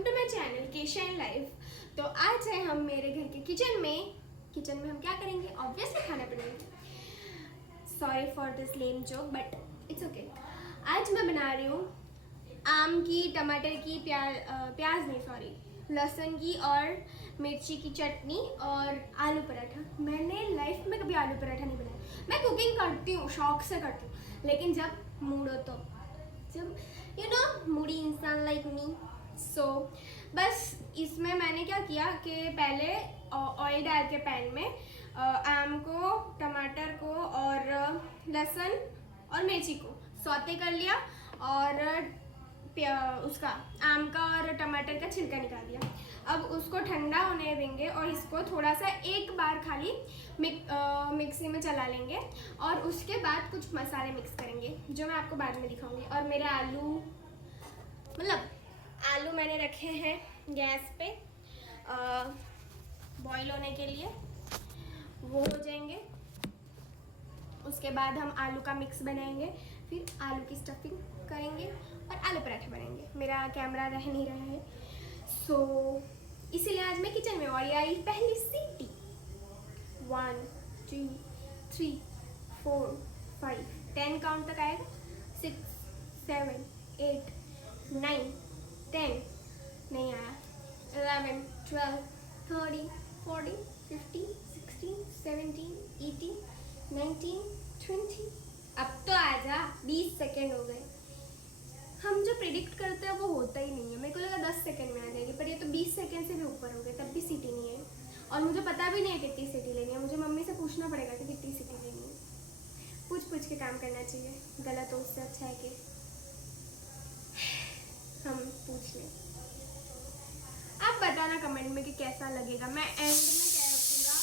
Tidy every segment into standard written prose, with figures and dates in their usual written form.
Welcome to my channel केशा and life. तो आज है हम मेरे घर के किचन में हम क्या करेंगे? ऑब्वियसली खाना बनाएंगे। Sorry for this lame joke but it's okay. आज मैं बना रही हूँ आम की, टमाटर की, प्याज नहीं सॉरी लहसुन की और मिर्ची की चटनी और आलू पराठा। मैंने लाइफ में कभी आलू पराठा नहीं बनाया। मैं कुकिंग करती हूँ, शौक से करती हूँ, लेकिन जब मूड हो तो, जब यू नो मूडी इंसान लाइक मी। सो बस इसमें मैंने क्या किया कि पहले ऑयल डाल के पैन में आम को, टमाटर को और लहसुन और मिर्ची को सौते कर लिया और उसका आम का और टमाटर का छिलका निकाल दिया। अब उसको ठंडा होने देंगे और इसको थोड़ा सा एक बार खाली मिक्सी में चला लेंगे और उसके बाद कुछ मसाले मिक्स करेंगे जो मैं आपको बाद में दिखाऊंगी। और मेरे आलू मैंने रखे हैं गैस पे बॉईल होने के लिए, वो हो जाएंगे। उसके बाद हम आलू का मिक्स बनाएंगे, फिर आलू की स्टफिंग करेंगे और आलू पराठा बनाएंगे। मेरा कैमरा रह नहीं रहा है सो इसीलिए आज मैं किचन में। और ये आई पहली सीटी। 1 2 3 4 5 10 काउंट तक आएगा। 6 7 8 9 10 नहीं आया। 11 12 13 14 15 16 17 18 19 20। अब तो आजा, 20 सेकेंड हो गए। हम जो प्रिडिक्ट करते हैं वो होता ही नहीं है। मेरे को लगा 10 सेकेंड में आ जाएगी, पर ये तो 20 सेकेंड से भी ऊपर हो गए, तब भी सीटी नहीं है। और मुझे पता भी नहीं है कितनी सीटी लेनी है। मुझे मम्मी से पूछना पड़ेगा कि कितनी सीटी लेनी है। पूछ के काम करना चाहिए, गलत हो उससे अच्छा है कि हम पूछ लें। आप बताना कमेंट में कि कैसा लगेगा। मैं एंड में क्या रखूँगा,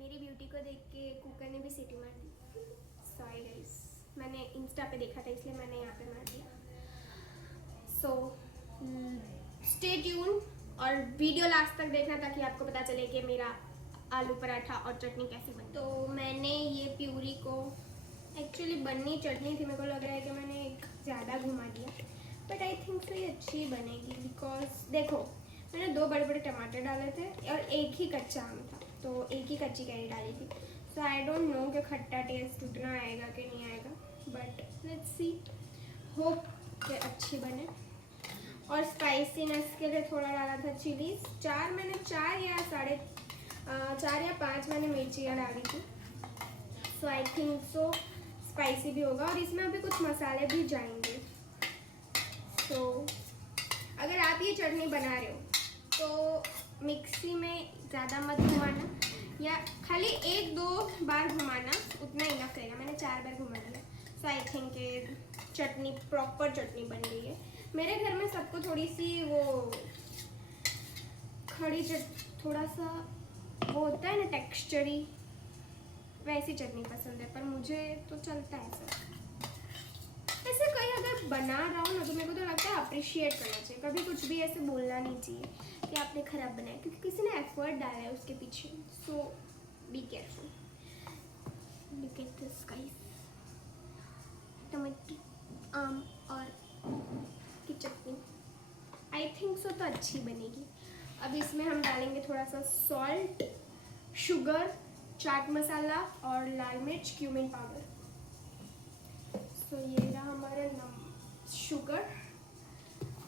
मेरी ब्यूटी को देख के कुकर ने भी सीटी मार दी। सॉरी गाइस, मैंने इंस्टा पे देखा था इसलिए मैंने यहाँ पे मार दिया। सो स्टे ट्यून और वीडियो लास्ट तक देखना ताकि आपको पता चले कि मेरा आलू पराठा और चटनी कैसी बनी। तो मैंने ये प्यूरी को, एक्चुअली बननी चटनी थी, मेरे को लग रहा है कि मैंने ज़्यादा घुमा दिया, बट आई थिंक सो ये अच्छी बनेगी। बिकॉज देखो मैंने 2 बड़े टमाटर डाले थे और एक ही कच्चा आम था, तो एक ही कच्ची कैरी डाली थी। सो आई डोंट नो कि खट्टा टेस्ट उतना आएगा कि नहीं आएगा, बट लेट्स सी, होप कि अच्छी बने। और स्पाइसीनेस के लिए थोड़ा डाला था चिलीज। 4 या 5 मैंने मिर्चियाँ डाली थी। सो आई थिंक सो स्पाइसी भी होगा और इसमें अभी कुछ मसाले भी जाएंगे। सो अगर आप ये चटनी बना रहे हो तो मिक्सी में ज़्यादा मत घुमाना, या खाली 1-2 बार घुमाना, उतना इनफ रहेगा। मैंने 4 बार घुमा दिया। सो आई थिंक चटनी प्रॉपर चटनी बन गई है। मेरे घर में सबको थोड़ी सी वो थोड़ा सा वो होता है ना टेक्सचरी, वैसी चटनी पसंद है, पर मुझे तो चलता है सब। ऐसे कोई अगर बना रहा हो ना तो मेरे को तो लगता है अप्रिशिएट करना चाहिए। कभी कुछ भी ऐसे बोलना नहीं चाहिए कि आपने ख़राब बनाया, क्योंकि किसी ने एफर्ट डाला है उसके पीछे। So be careful. Look at this guys, टमाटर, आम और की चटनी। आई थिंक सो तो अच्छी बनेगी। अब इसमें हम डालेंगे थोड़ा सा सॉल्ट, शुगर, चाट मसाला और लाल मिर्च, क्यूमिन पाउडर। सो ये रहा हमारा शुगर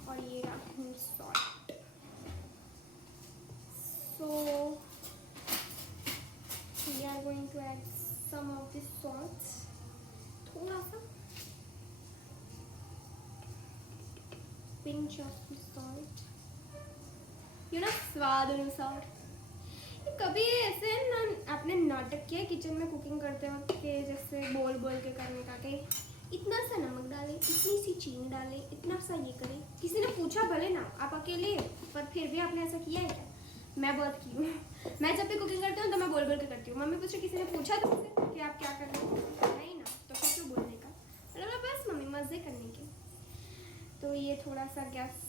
और ये रहा salt. So we are going to add some of this salt, थोड़ा सा pinch of salt, you know, स्वाद अनुसार। कभी ऐसे ना आपने नाटक किया किचन में कुकिंग करते वक्त के, जैसे बोल के करने का कि इतना सा नमक डालें, इतनी सी चीनी डालें, इतना सा ये करें? किसी ने पूछा भले ना, आप अकेले, पर फिर भी आपने ऐसा किया है क्या? मैं बहुत की हूँ। मैं जब भी कुकिंग करती हूँ तो मैं बोल के करती हूँ। मम्मी पूछे किसी ने पूछा तुमसे कि आप क्या कर रहे हो? नहीं ना, तो फिर क्यों बोलने का? मतलब बस मम्मी मज़े करने के। तो ये थोड़ा सा गैस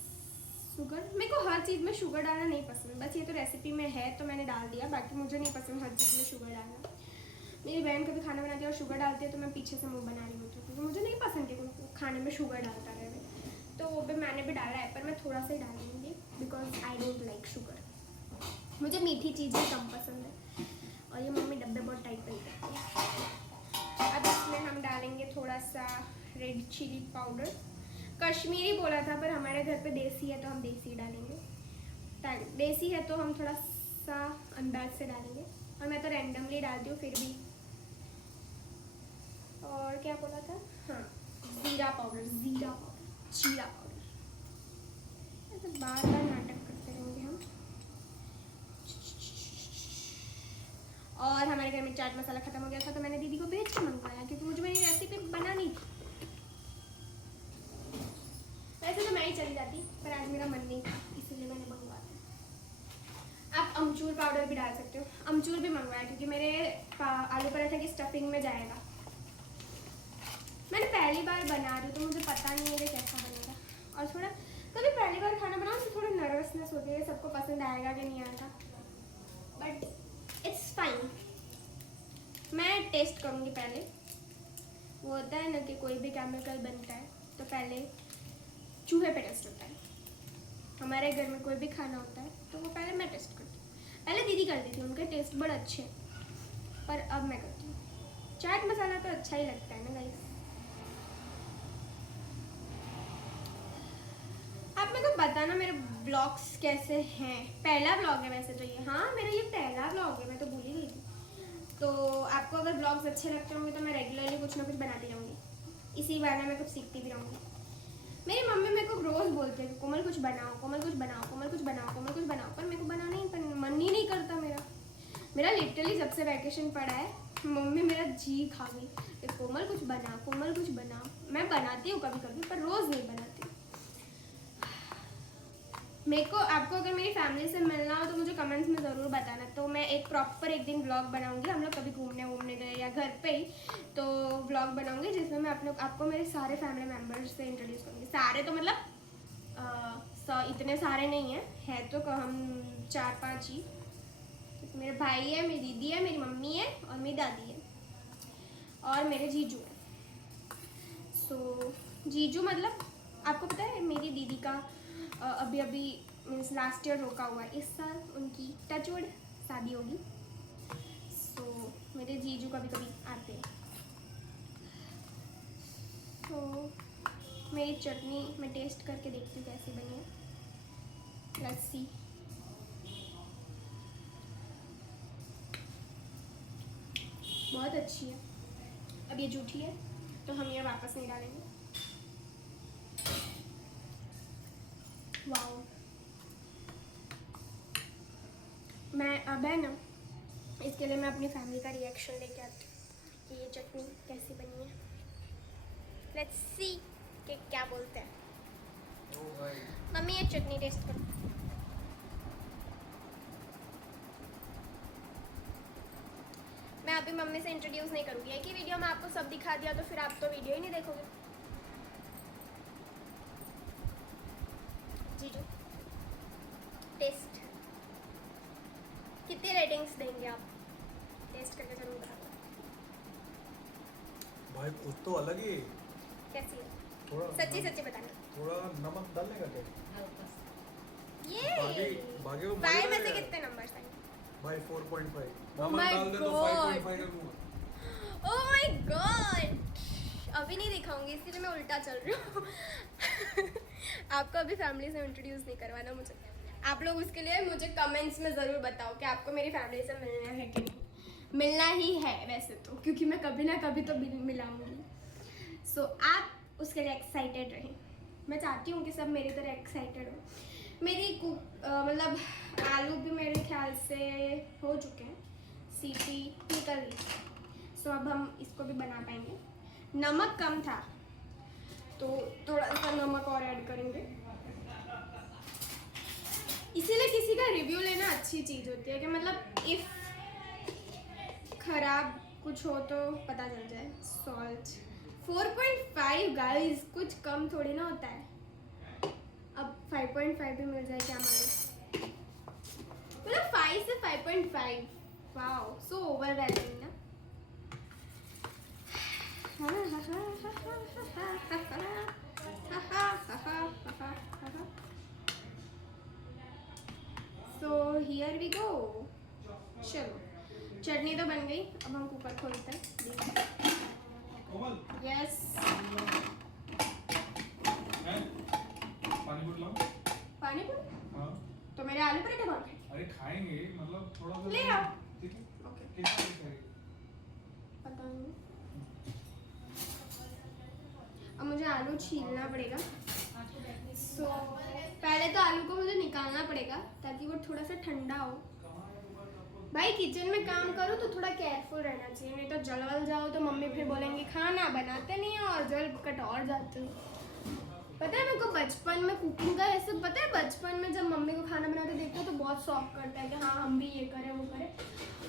शुगर, मेरे को हर चीज़ में शुगर डालना नहीं पसंद, बस ये तो रेसिपी में है तो मैंने डाल दिया, बाकी मुझे नहीं पसंद हर चीज़ में शुगर डालना। मेरी बहन कभी खाना बनाती है और शुगर डालती है तो मैं पीछे से मुंह बना रही होती हूँ, क्योंकि मुझे नहीं पसंद कि कोई खाने में शुगर डालता रहे। तो वो भी मैंने भी डाला है, पर मैं थोड़ा सा ही डालूंगी because I don't like sugar. मुझे मीठी चीज़ें कम पसंद है। और ये मम्मी डब्बे बहुत टाइट बन करती है। अब इसमें हम डालेंगे थोड़ा सा रेड चिली पाउडर। कश्मीरी बोला था पर हमारे घर पे देसी है तो हम देसी डालेंगे। देसी है तो हम थोड़ा सा अंदाज से डालेंगे, और मैं तो रैंडमली डालती हूँ फिर भी। और क्या बोला था, हाँ जीरा पाउडर, जीरा पाउडर। ऐसे बार बार नाटक करते रहेंगे हम। और हमारे घर में चाट मसाला खत्म हो गया था तो मैंने दीदी को भेज के मंगवाया, क्योंकि मुझे मेरी रेसिपी बनानी थी। वैसे तो मैं ही चली जाती, पर आज मेरा मन नहीं था इसीलिए मैंने मंगवाया। आप अमचूर पाउडर भी डाल सकते हो। अमचूर भी मंगवाया क्योंकि मेरे आलू पराठा की स्टफिंग में जाएगा। मैंने पहली बार बना रही हूँ तो मुझे पता नहीं है कि कैसा बनेगा, और थोड़ा कभी पहली बार खाना बनाओ तो थोड़ा नर्वसनेस होती है सबको पसंद आएगा कि नहीं आएगा, बट इट्स फाइन। मैं टेस्ट करूँगी पहले। वो होता है ना कि कोई भी केमिकल बनता है तो पहले चूहे पे टेस्ट होता है। हमारे घर में कोई भी खाना होता है तो वो पहले मैं टेस्ट करती हूँ। पहले दीदी करती थी, उनके टेस्ट बड़े अच्छे हैं, पर अब मैं करती हूँ। चाट मसाला तो अच्छा ही लगता है ना गाइस। आप मेरे को बताना मेरे ब्लॉग्स कैसे हैं। पहला ब्लॉग है वैसे तो ये, हाँ मेरा ये पहला ब्लॉग है, मैं तो भूल ही गई थी। तो आपको अगर ब्लॉग्स अच्छे लगते होंगे तो मैं रेगुलरली कुछ ना कुछ बनाती रहूँगी, इसी बारे में कुछ सीखती भी रहूँगी। मेरी मम्मी मेरे को रोज़ बोलते हैं कि कोमल कुछ बनाओ, कोमल कुछ बनाओ, कोमल कुछ बनाओ, कोमल कुछ बनाओ, पर मेरे को बनाना ही मन ही नहीं करता मेरा लिटरली जब से वैकेशन पड़ा है मम्मी मेरा जी खा गई कि कोमल कुछ बना, कोमल कुछ बना। मैं बनाती हूँ कभी कभी, पर रोज़ नहीं बनाती। मेरे को आपको अगर मेरी फैमिली से मिलना हो तो मुझे कमेंट्स में ज़रूर बताना, तो मैं एक प्रॉपर एक दिन व्लॉग बनाऊंगी। हम लोग कभी घूमने गए या घर पे ही तो व्लॉग बनाऊंगी जिसमें मैं आपको मेरे सारे फैमिली मेम्बर्स से इंट्रोड्यूस करूँगी। सारे तो मतलब इतने सारे नहीं है तो हम 4-5 ही। तो मेरे भाई है, मेरी दीदी है, मेरी मम्मी है और मेरी दादी है और मेरे जीजू है। सो जीजू मतलब आपको पता है मेरी दीदी का अभी मीन्स लास्ट ईयर रोका हुआ है, इस साल उनकी टचवुड शादी होगी। सो मेरे जीजू कभी कभी आते हैं। तो मेरी चटनी मैं टेस्ट करके देखती हूँ कैसी बनी है। Let's see. बहुत अच्छी है। अब ये जूठी है तो हम ये वापस नहीं डालेंगे। वाओ, मैं अब है ना इसके लिए मैं अपनी फैमिली का रिएक्शन लेके आती हूँ कि ये चटनी कैसी बनी है। लेट्स सी कि क्या बोलते हैं। मम्मी ये चटनी टेस्ट करो। मैं अभी मम्मी से इंट्रोड्यूस नहीं करूँगी, एक ही वीडियो में आपको सब दिखा दिया तो फिर आप तो वीडियो ही नहीं देखोगे। जीजू टेस्ट कितनी रेटिंग्स देंगे आप? टेस्ट करके जरूर बताना भाई। कुछ तो अलग ही। कैसी है, थोड़ा सच्ची बताना। थोड़ा नमक डालने का क्या? ये बाकी वो 5 में से कितने नंबर्स आएंगे? भाई 4.5। Oh नमक my डाल दे तो God. 5.5 का दूंगा। ओह माय गॉड, अभी नहीं दिखाऊंगी इसलिए मैं उल्टा चल रही हूँ। आपको अभी फैमिली से इंट्रोड्यूस नहीं करवाना मुझे। आप लोग उसके लिए मुझे कमेंट्स में ज़रूर बताओ कि आपको मेरी फैमिली से मिलना है कि नहीं। मिलना ही है वैसे तो, क्योंकि मैं कभी ना कभी तो मिलाऊंगी। सो आप उसके लिए एक्साइटेड रहें। मैं चाहती हूँ कि सब मेरी तरह एक्साइटेड हो। मेरी मतलब आलू भी मेरे ख्याल से हो चुके हैं, सीटी निकल गई। सो अब हम इसको भी बना पाएंगे। नमक कम था तो थोड़ा सा नमक और ऐड करेंगे। इसीलिए किसी का रिव्यू लेना अच्छी चीज़ होती है कि मतलब इफ़ खराब कुछ हो तो पता चल जाए। सॉल्ट 4.5 गाइस, कुछ कम थोड़ी ना होता है। अब 5.5 भी मिल जाए क्या हमारे, मतलब 5 से 5.5। वाओ, सो ओवरवेलमिंग ना। Here we go. चलो चटनी तो बन गई, अब हम कुकर खोलते हैं। कोमल यस हैं? पानी बोतल लाओ। पानी पूरी, हाँ तो मेरे आलू पराठे कौन खाए? अरे खाएंगे मतलब थोड़ा सा ले आओ। ठीक है ओके कितना करेंगे? पता नहीं, अब मुझे आलू छीलना पड़ेगा। सो पहले तो आलू को मुझे निकालना पड़ेगा ताकि वो थोड़ा सा ठंडा हो। भाई किचन में काम करो तो थोड़ा केयरफुल रहना चाहिए, नहीं तो जल वल जाओ तो मम्मी फिर बोलेंगी खाना बनाते नहीं हो और जल कट और जाते हो। पता है मेरे को बचपन में कुकिंग का ऐसे, पता है बचपन में जब मम्मी को खाना बनाते देखते हो तो बहुत शौक करता है कि हाँ हम भी ये करें वो करें।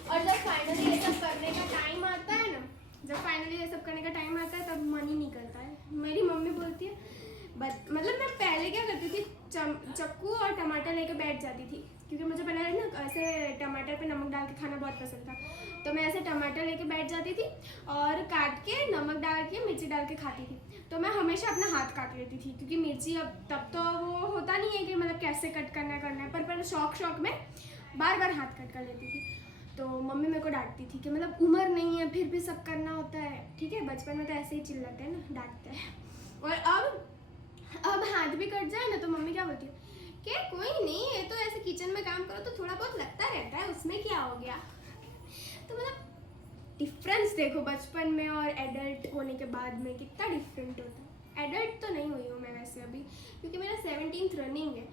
और जब फाइनली ये सब करने का टाइम आता है ना, जब फाइनली ये सब करने का टाइम आता है तब मन ही नहीं करता है। मेरी मम्मी बोलती है मतलब मैं पहले क्या करती थी, चक्कू और टमाटर लेके बैठ जाती थी, क्योंकि मुझे पहले ना ऐसे टमाटर पे नमक डाल के खाना बहुत पसंद था। तो मैं ऐसे टमाटर लेके बैठ जाती थी और काट के नमक डाल के मिर्ची डाल के खाती थी। तो मैं हमेशा अपना हाथ काट लेती थी, क्योंकि मिर्ची अब तब तो वो होता नहीं है कि मतलब कैसे कट करना है, पर शौक में बार बार हाथ कट कर लेती थी। तो मम्मी मेरे को डांटती थी कि मतलब उम्र नहीं है फिर भी सब करना होता है। ठीक है बचपन में तो ऐसे ही चिल्लाते हैं ना, डांटते हैं। और अब हाथ भी कट जाए ना तो मम्मी क्या बोलती है कि कोई नहीं, ये तो ऐसे किचन में काम करो तो थोड़ा बहुत लगता रहता है, उसमें क्या हो गया। तो मतलब डिफरेंस देखो बचपन में और एडल्ट होने के बाद में कितना डिफरेंट होता है। एडल्ट तो नहीं हुई हूँ मैं वैसे अभी, क्योंकि मेरा 17th रनिंग है।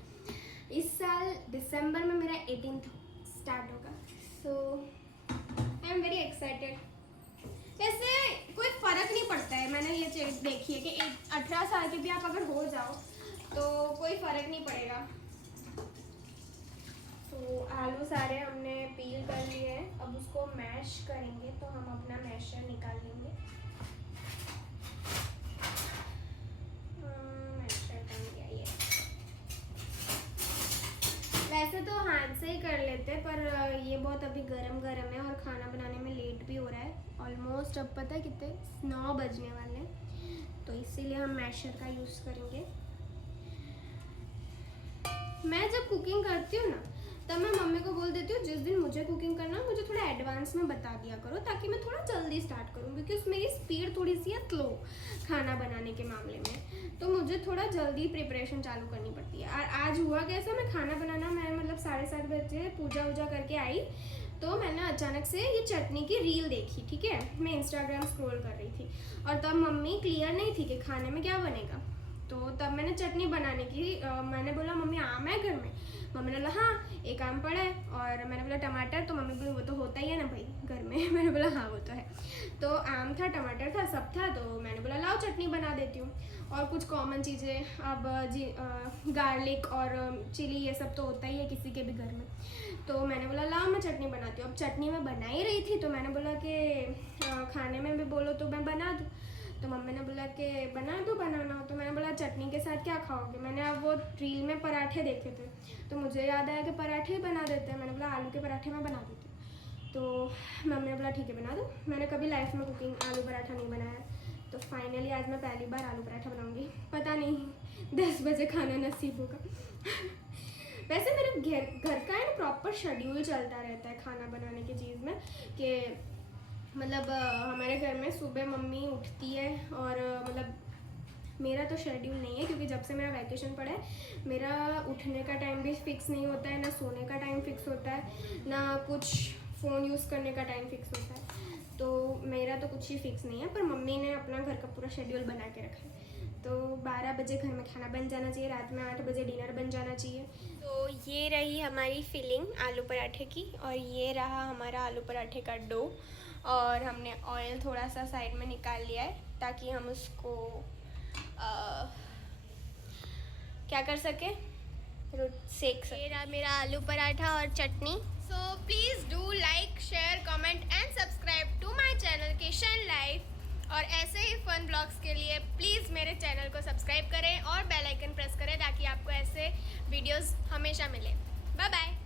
इस साल दिसंबर में मेरा 18th स्टार्ट होगा। सो आई एम वेरी एक्साइटेड। वैसे कोई फ़र्क नहीं पड़ता है, मैंने ये चीज़ देखी है कि 18 साल के भी आप अगर हो जाओ तो कोई फ़र्क नहीं पड़ेगा। तो आलू सारे हमने पील कर लिए हैं, अब उसको मैश करेंगे। तो हम अपना मैशर निकाल लेंगे। मैशर बन गया ये। वैसे तो हाथ से ही कर लेते, पर ये बहुत अभी गरम है और खाना बनाने में लेट भी हो रहा है। ऑलमोस्ट अब पता है कितने 9 बजने वाले हैं, तो इसीलिए हम मैशर का यूज़ करेंगे। मैं जब कुकिंग करती हूँ ना तब मैं मम्मी को बोल देती हूँ जिस दिन मुझे कुकिंग करना है मुझे थोड़ा एडवांस में बता दिया करो, ताकि मैं थोड़ा जल्दी स्टार्ट करूँ, क्योंकि मेरी स्पीड थोड़ी सी है स्लो खाना बनाने के मामले में। तो मुझे थोड़ा जल्दी प्रिपरेशन चालू करनी पड़ती है। और आज हुआ कैसा, मैं खाना बनाना मैं मतलब 7:30 बजे पूजा वूजा करके आई, तो मैंने अचानक से ये चटनी की रील देखी। ठीक है मैं इंस्टाग्राम स्क्रॉल कर रही थी और तब मम्मी क्लियर नहीं थी कि खाने में क्या बनेगा। तो तब मैंने चटनी बनाने की मैंने बोला मम्मी आम है घर में? मम्मी ने बोला हाँ एक आम पड़ा है। और मैंने बोला टमाटर? तो मम्मी बोली वो तो होता ही है ना भाई घर में। मैंने बोला हाँ वो तो है। तो आम था, टमाटर था, सब था। तो मैंने बोला लाओ चटनी बना देती हूँ। और कुछ कॉमन चीज़ें अब गार्लिक और चिली ये सब तो होता ही है किसी के भी घर में। तो मैंने बोला लाओ मैं चटनी बनाती हूँ। अब चटनी मैं बना ही रही थी तो मैंने बोला कि खाने में भी बोलो तो मैं बना दूँ। तो मम्मी ने बोला कि बना दो बनाना हो। तो मैंने बोला चटनी के साथ क्या खाओगे? मैंने अब वो रील में पराठे देखे थे तो मुझे याद आया कि पराठे ही बना देते हैं। मैंने बोला आलू के पराठे मैं बना देती हूँ। तो मम्मी ने बोला ठीक है बना दो। मैंने कभी लाइफ में कुकिंग आलू पराठा नहीं बनाया, तो फाइनली आज मैं पहली बार आलू पराठा बनाऊँगी। पता नहीं 10 बजे खाना नसीब होगा। वैसे मेरे घर का है ना प्रॉपर शेड्यूल चलता रहता है खाना बनाने की चीज़ में, कि मतलब हमारे घर में सुबह मम्मी उठती है और मतलब मेरा तो शेड्यूल नहीं है, क्योंकि जब से मेरा वैकेशन पड़ा है मेरा उठने का टाइम भी फिक्स नहीं होता है, ना सोने का टाइम फिक्स होता है, ना कुछ फ़ोन यूज़ करने का टाइम फिक्स होता है। तो मेरा तो कुछ ही फिक्स नहीं है, पर मम्मी ने अपना घर का पूरा शेड्यूल बना के रखा है। तो 12 बजे घर में खाना बन जाना चाहिए, रात में 8 बजे डिनर बन जाना चाहिए। तो ये रही हमारी फिलिंग आलू पराठे की, और ये रहा हमारा आलू पराठे का डो। और हमने ऑयल थोड़ा सा साइड में निकाल लिया है ताकि हम उसको क्या कर सके, सेक सके। ये रहा मेरा आलू पराठा और चटनी। So please do like share comment and subscribe to my channel kitchen life. और ऐसे ही फन ब्लॉग्स के लिए प्लीज़ मेरे चैनल को सब्सक्राइब करें और बेल आइकन प्रेस करें ताकि आपको ऐसे वीडियोस हमेशा मिले। Bye bye.